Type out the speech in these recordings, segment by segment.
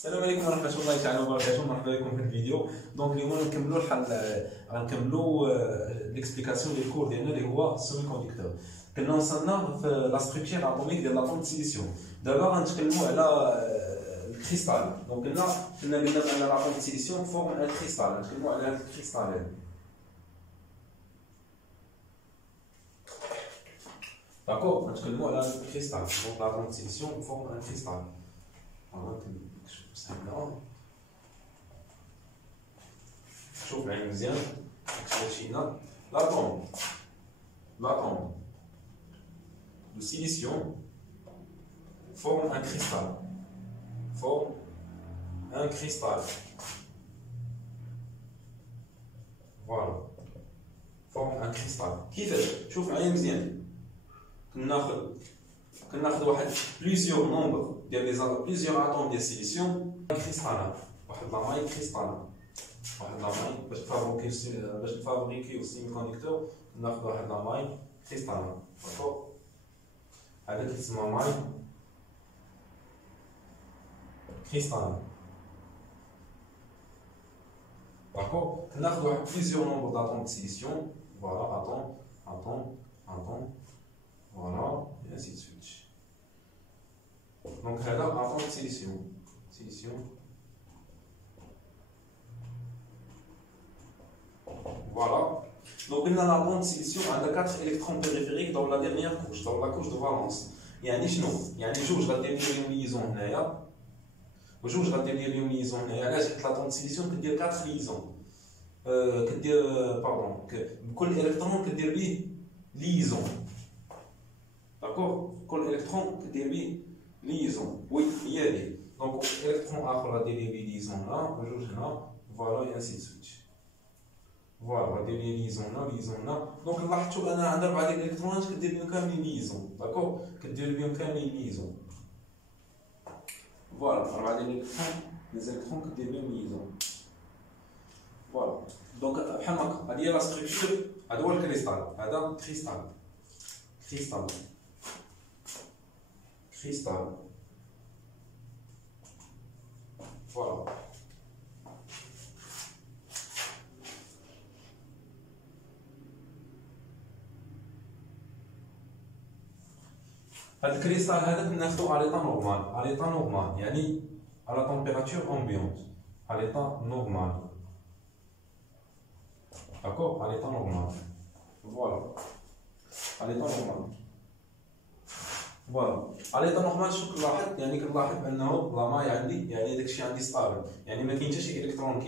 السلام عليكم ورحمة الله تعالى وبركاته. مرحبا بكم في الفيديو. دونك اليوم غنكملوا الحل، غنكملوا ليكسبليكاسيون ديال الكور ديالنا اللي هو السيمي كوندكتور. كنا وصلنا في لا ستركتور اتوميك ديال لاطوم سيليسيوم. دابا غنتكلموا على الكريستال. دونك قلنا بان لاطوم سيليسيوم فورم ان كريستال. غنتكلموا على هذا الكريستال هذا. داكور، غنتكلموا على الكريستال. دونك لاطوم سيليسيوم فورم ان كريستال. شوف معايا مزيان. مشينا لاطوم دو سيليسيوم forme un cristal. Voilà, forme un cristal. كيفاش؟ شوف معايا مزيان. كناخذ واحد بليزيور نومبر ديال لي بليزيور اتوم ديال السيليسيوم كريستالات، واحد لا ماي كريستال، واحد لا ماي باش نفابريكيو السيمي كوندكتور ناخذ واحد لا ماي كريستال. داكور، هذا كيتسمى ماي كريستال. داكور، كناخذ واحد بليزيور نومبر داتوم د سيليسيوم. فوالا اتوم فوالا et ainsi de suite. Donc هذا اتوم د سيليسيوم. Voilà. Donc قلنا l'atome de silicium عندها 4 électrons périphériques dans la dernière couche, dans la couche de valence. يعني شنو؟ يعني جوج غدير لهم ليزون هنايا وجوج غدير لهم ليزون هنايا. علاش؟ حيت l'atome de silicium كدير 4 ليزون. كدير باردون، كل الكترون كدير به ليزون. داكور، كل الكترون كدير به ليزون. وي هي هذه. دونك الكترون اخر غادير ليه ليزون هنا وجوج هنا. فوالا انسي دو سويت. فوالا غادير ليه ليزون هنا. دونك لاحظتوا انا عندي 4 ديال الالكترونات كدير بهم كاملين ليزون. داكور، كدير بهم كاملين ليزون. فوالا 4 ديال الالكترون كدير بهم ليزون. فوالا دونك بحال هكا. هذه هي لا ستركتور. هذا هو الكريستال. هذا كريستال. فوالا. هاد الكريستال هذا كناخدو على ليطا نورمال، يعني على تمبيراتور امبيونت، على ليطا نورمال. داكور، على ليطا نورمال. فوالا، على ليطا نورمال. فوالا، على ليطا نورمال. شوف كنلاحظ، يعني كنلاحظ بانه لا ماي عندي، يعني داكشي عندي ستابل، يعني ما كاين حتى شي الكترون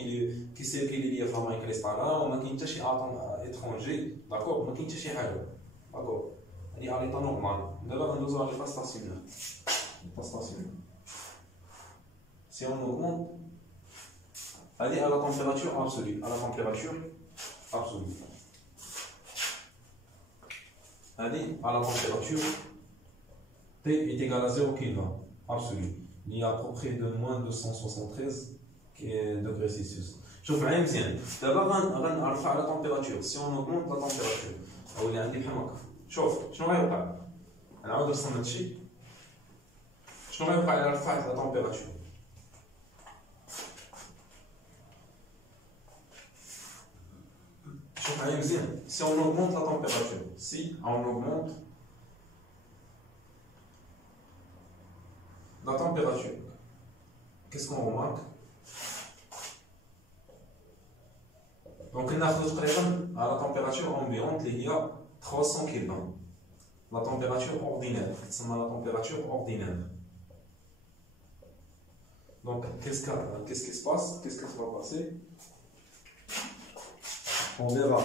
كيسيركيلي ليا في لا ماي كريستالا، وما كاين حتى شي اتوم اترونجي. داكور، ما كاين حتى شي حاجه. داكور، هادي على ليطا نورمال. دابا غندوزو على ليطا ستاسيونير. سي اون اوغمونت، هادي على تمبيراتور ابسولي، هادي على تمبيراتور T est égal à 0 Kelvin absolu. Il y a à peu près de moins 273 degrés Celsius. شوف معايا مزيان. دابا غنرفع على تمبيراتور. سي اون اوغمونت لا تمبيراتور، او اللي عندي بحال هكا. شوف شنو غيوقع. نعاود نرسم هادشي. شنو غيوقع الا رفعت لا تمبيراتور؟ شوف معايا مزيان. سي اون اوغمونت لا تمبيراتور. سي اون اوغمونت la température, qu'est-ce qu'on remarque? Donc on a à la température ambiante il y a 300 Kelvin. La température ordinaire, c'est la température ordinaire. Donc qu'est-ce qui se passe? Qu'est-ce qui va passer? On verra.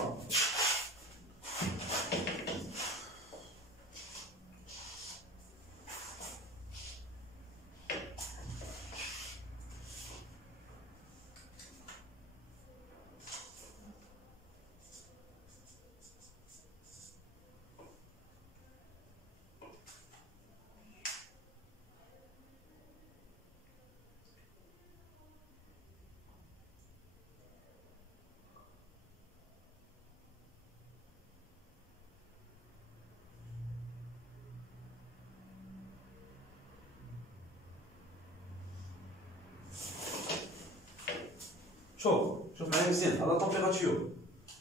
شوف معايا مزيان على température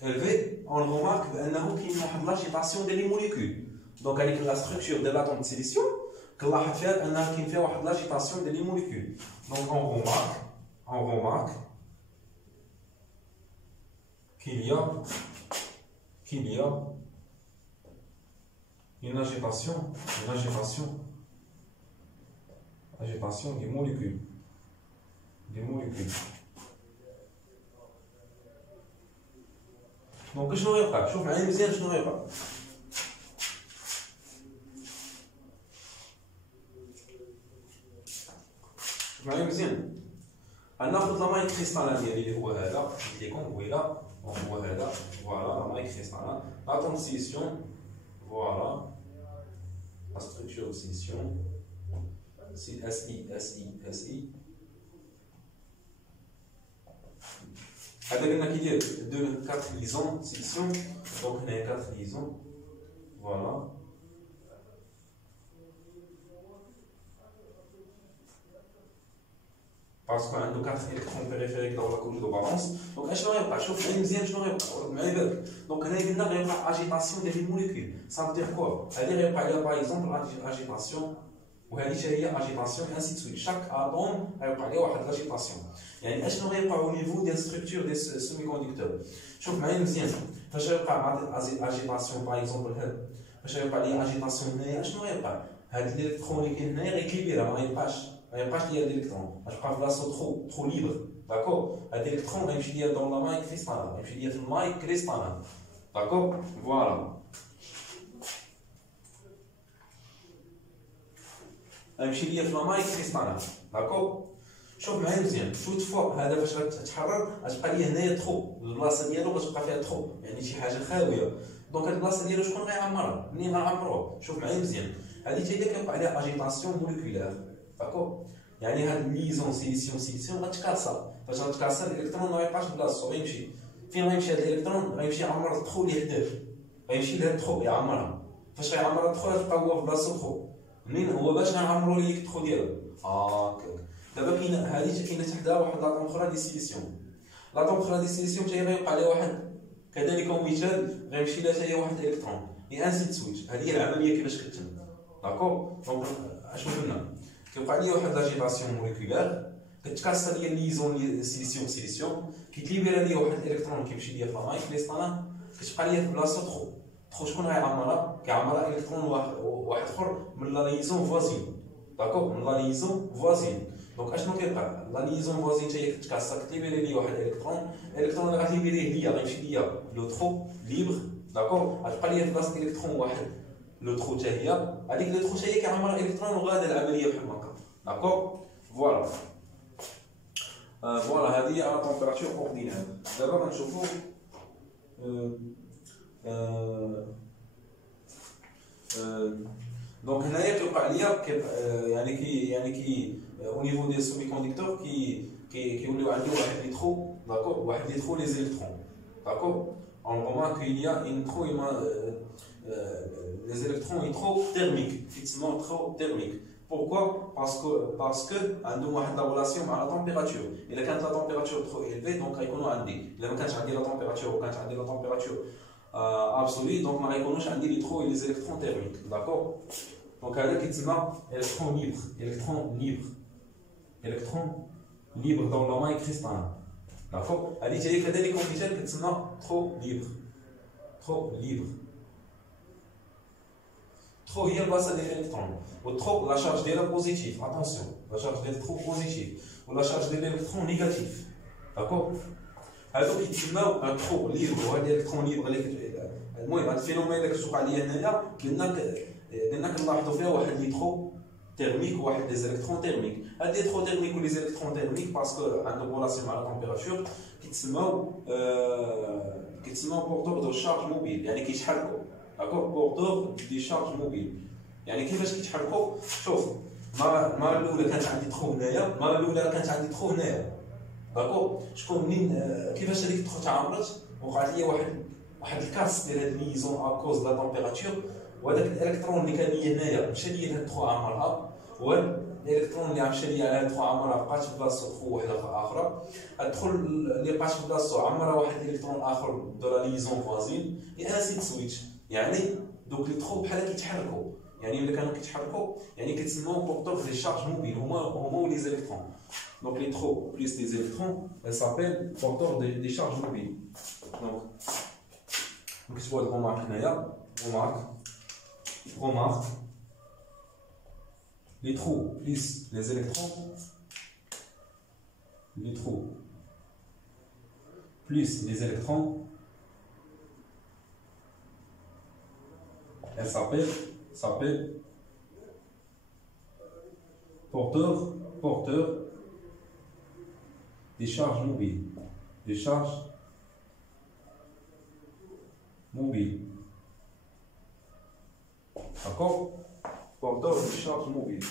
élevée on remarque بانه كاين واحد l'agitation des molécules donc avec la structure de l'atome de silicium كنلاحظ فيها بانها كاين فيها واحد l'agitation des molécules donc on remarque qu'il y a une agitation des molécules. Donc شنو يوقع؟ شوف معايا مزيان شنو يوقع. معايا مزيان. غناخذ لا ماي كريستالان ديالي اللي هو هذا، قلت لكم هو هذا فوالا لا ماي كريستالان. L'atome de silicium, voilà la structure de silicium. Si. هذا قلنا كيدير 4 liaisons silicium donc هنايا 4 liaisons voilà باسكو عنده 4 الكترون بيريفيريك دور لا كوش دو بالانس دونك اشنو غيوقع شوف معايا مزيان شنو غيوقع معايا بالك دونك هنايا قلنا غيوقع اجيتاسيون ديال الموليكول سا فدير كوا هذه غيوقع ليها باغ اكزومبل اجيتاسيون وهذه هي اجيتاسيون انسي سويت شاك اتوم غيوقع ليه واحد لاجيتاسيون يعني اشنو غيوقع او نيفو ديال ستركتور ديال سيمي كوندكتور شوف معايا مزيان فاش غيوقع اجيتاسيون باغ اكزومبل هذا فاش غيوقع ليه اجيتاسيون هنايا اشنو غيوقع هاد الالكترون اللي كاين هنايا غيكليبيرا ما يبقاش ليا الالكترون غتبقى في بلاصتو ترو ليبر داكور هاد الالكترون غيمشي ليا دون لا ماي كريستالان غيمشي ليا في الماي كريستالان داكور فوالا غيمشي ليا في لا ماي كريستالان داكور شوف معايا مزيان شوت فوا هذا فاش غتحرر غتبقى ليا هنايا ترو البلاصه ديالو غتبقى فيها ترو يعني شي حاجه خاويه دونك هاد البلاصه ديالو شكون غيعمرها منين غنعمروه شوف معايا مزيان هذه حتى هي كيوقع عليها اجيتاسيون موليكولار داكور يعني هاد الليزون سيليسيوم غتكاسر فاش غتكاسر الالكترون ما يبقاش بلاصتو غيمشي فين غيمشي هاد الالكترون غيمشي يعمر التخو اللي حداه غيمشي لهاد التخو يعمرها فاش غيعمر التخو غتبقى هو في بلاصتو التخو منين هو باش غنعمرو ليه التخو ديالو هاكاك دابا كاينه هادي كاينه تحدها واحد لاطوم اخرى ديال السيليسيوم لاطوم اخرى ديال السيليسيوم حتى هي غيوقع لها واحد كذلك مثال غيمشي لها حتى هي واحد الالكترون هي انسي سويت هذه هي العمليه كيفاش كتتم داكور دونك اشنو قلنا كيوقع لي واحد لاجيتاسيون موليكولار كتكاسر ليا الليزون سيليسيوم كيتليبيرا ليا واحد الالكترون كيمشي ليا في لاي كريستالان كتبقى ليا في بلاصه تخو شكون غيعمرها كيعمرها الكترون واحد اخر من لا ليزون فوازين داكور من لا ليزون فوازين دونك اشنو كيبقى لا ليزون فوازين حتى هي كتكاسر كتليبيرا ليا واحد الالكترون اللي غتليبيريه ليا غيمشي ليا لو ترو ليبر داكور غتبقى ليا في بلاصه الالكترون واحد لو ترو حتى هي هذيك لو ترو حتى هي كيعمر الالكترون وغادا العمليه بحال هكا داكور فوالا فوالا هذه هي على تمبيراتور اوردينير دابا غنشوفو دونك هنايا كيوقع ليا يعني كي او نيفو ديال سيمي كوندكتور كيوليو عندي واحد لي ترو داكور واحد لي ترو لي زيلكترون داكور on remarque qu'il y a une trop les électrons sont trop thermiques, effectivement trop thermiques. Pourquoi? Parce que عندهم واحد la relation مع la température. إذا كانت la température trop élevée, donc غيكونوا عندي. إذا ما كانش عندي la température وكانت عندي la température absolue, donc ما غيكونوش عندي les trop et les électrons thermiques, d'accord? Donc هذا كيتسمى électron libre dans la maille cristalline. داكوغ هذه حتى هي كذلك مثال كتسمى ترو ليبر ترو هي البلاصه ديال الالكترون والترو لا شارج ديالها بوزيتيف اتونسيون لا شارج ديال الترو بوزيتيف ولا شارج ديال الالكترون نيجاتيف داكوغ هادو كيتسماو ترو ليبر وهذا الالكترون ليبر المهم هاد الفينومين اللي كتوقع ليا هنايا قلنا كنلاحظوا فيها واحد لي ترو thermique ou des électrons thermiques. Les électrons thermiques ou les électrons thermiques parce que عندهم relation مع la température كيتسموا porteurs de charge mobile يعني كيتحركوا داكور porteurs de charge mobile يعني كيفاش كيتحركوا شوف المره الاولى كانت عندي تخو هنايا داكور شكون منين كيفاش هذيك التخو تعمرت وقعت لي واحد الكاس ديال هاد الليزون ا كوز لا température وهذاك الالكترون اللي كان ليا هنايا مشى ليا لهاد التخو عمرها الالكترون اللي مشى ليا على 3 عمرها بقات في بلاصتو 3 وحده اخرى تدخل اللي بقات في بلاصتو عمرها واحد الالكترون اخر دو لا ليزون فوازين اي انسي سويتش يعني دوك لي تخو بحال كيتحركوا يعني الا كانوا كيتحركوا يعني كيتسموا بورتور دي شارج موبيل هما لي زيليكترون دونك لي تخو بليس لي زيليكترون elles s'appellent porteurs des charges mobiles donc نكتبوا هاد الرومارك هنايا remarque les trous plus les électrons elle s'appelle porteur des charges mobiles d'accord, porteur de charge mobile.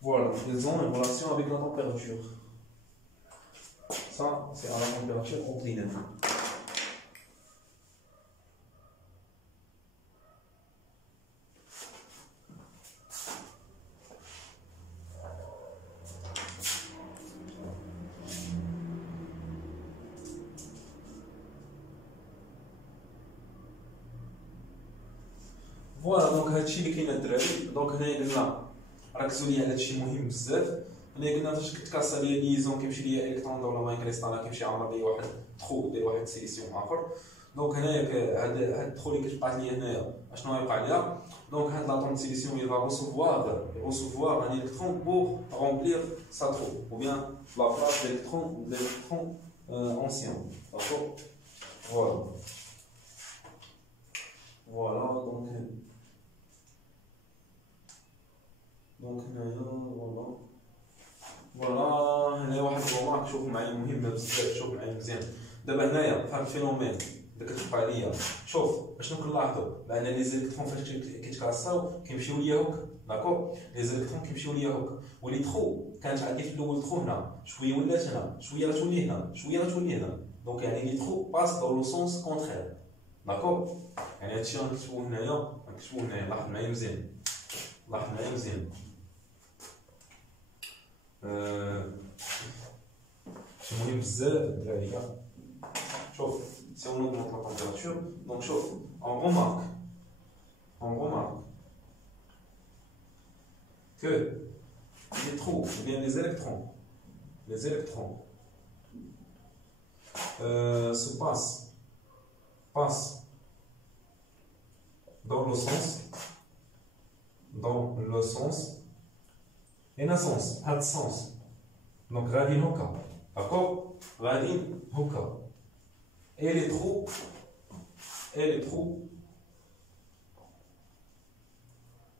Voilà, ils ont une relation avec la température. Ça, c'est à la température ordinaire. فوالا دونك هادشي اللي كاين الدراري دونك هنايا قلنا ركزوا لي على هادشي مهم بزاف هنايا قلنا فاش كتكاسا ليا ليزون كيمشي ليا الكترون ولا ما كريستال كيمشي عامر ليا واحد تخو ديال واحد سيليسيون اخر دونك هنايا هاد التخو اللي كتبقى ليا هنايا اشنو غيوقع ليا دونك هاد لاطوم سيليسيون يبغى recevoir un électron pour remplir sa trou ou bien la place d'électron ancien d'accord voilà donc فوالا هنا واحد الرومارك شوف معايا مهمه بزاف شوف معايا مزيان دابا هنايا فهاد الفينومين اللي كتبقى ليا شوف اشنو كنلاحظوا بان لي زيليكترون فاش كيتكاساو كيمشيو ليا هوك داكور لي زيليكترون كيمشيو ليا هوك ولي تخو كانت عندي في الاول تخو هنا شويه ولات هنا شويه غتولي هنا شويه غتولي هنا دونك يعني لي تخو باس دو لو سونس كونترير داكور يعني هادشي غنكتبوه هنايا لاحظ معايا مزيان شي مهم بزاف الدراري شوف si on augmente la température donc chauffe on remarque que les trous ou bien les électrons se passent dans le sens et un sens هاد السونس دونك غاديين هكا داكور غاديين هكا et les trous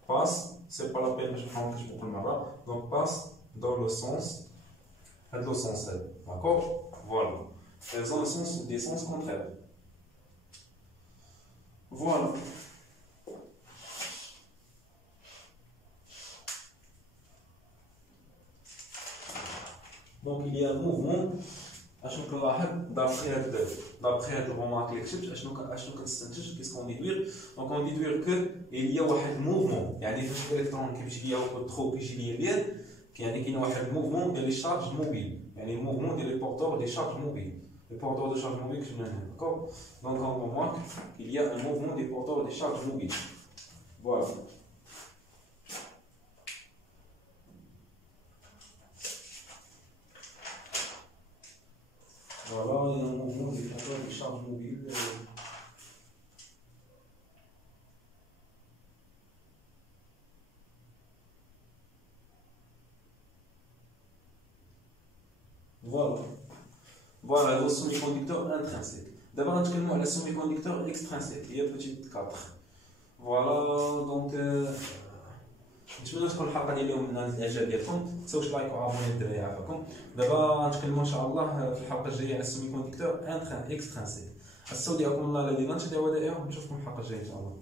passent c'est pas la peine je prends que je prends le marin donc passent dans le sens d'accord voilà elles ont des sens contraires voilà donc il y a un mouvement اشنو كنلاحظ دابخي هاد الرومارك اللي كتبت اشنو كنستنتج كيسكون ديدوير دونك اون ديدوير كو il y a واحد الموفمون يعني فاش الالكترون كيمشي ليا والتخو كيجي ليا بيان يعني كاين واحد الموفمون ديال لي شارج موبيل يعني الموفمون ديال لي بورتور دي شارج موبيل لي بورتور دي شارج موبيل كتبنا هنا داكور دونك اون رومارك il y a un mouvement des porteurs des charges mobiles voilà Voilà, il y a un mouvement des porteurs des charges mobiles. Voilà le semi-conducteur intrinsèque. D'abord, on va parler du semi-conducteur extrinsèque, il y a petite 4. Voilà, donc. نتمنى تكون الحلقه ديال اليوم نالت الاعجاب ديالكم تنساوش لايك وابوني الدراري عافاكم دابا غنتكلموا ان شاء الله في الحلقه الجايه على السيمي كوندكتور اكسترانسيك استودعكم الله الذي لا تضيع ودائعه ونشوفكم الحلقه الجايه ان شاء الله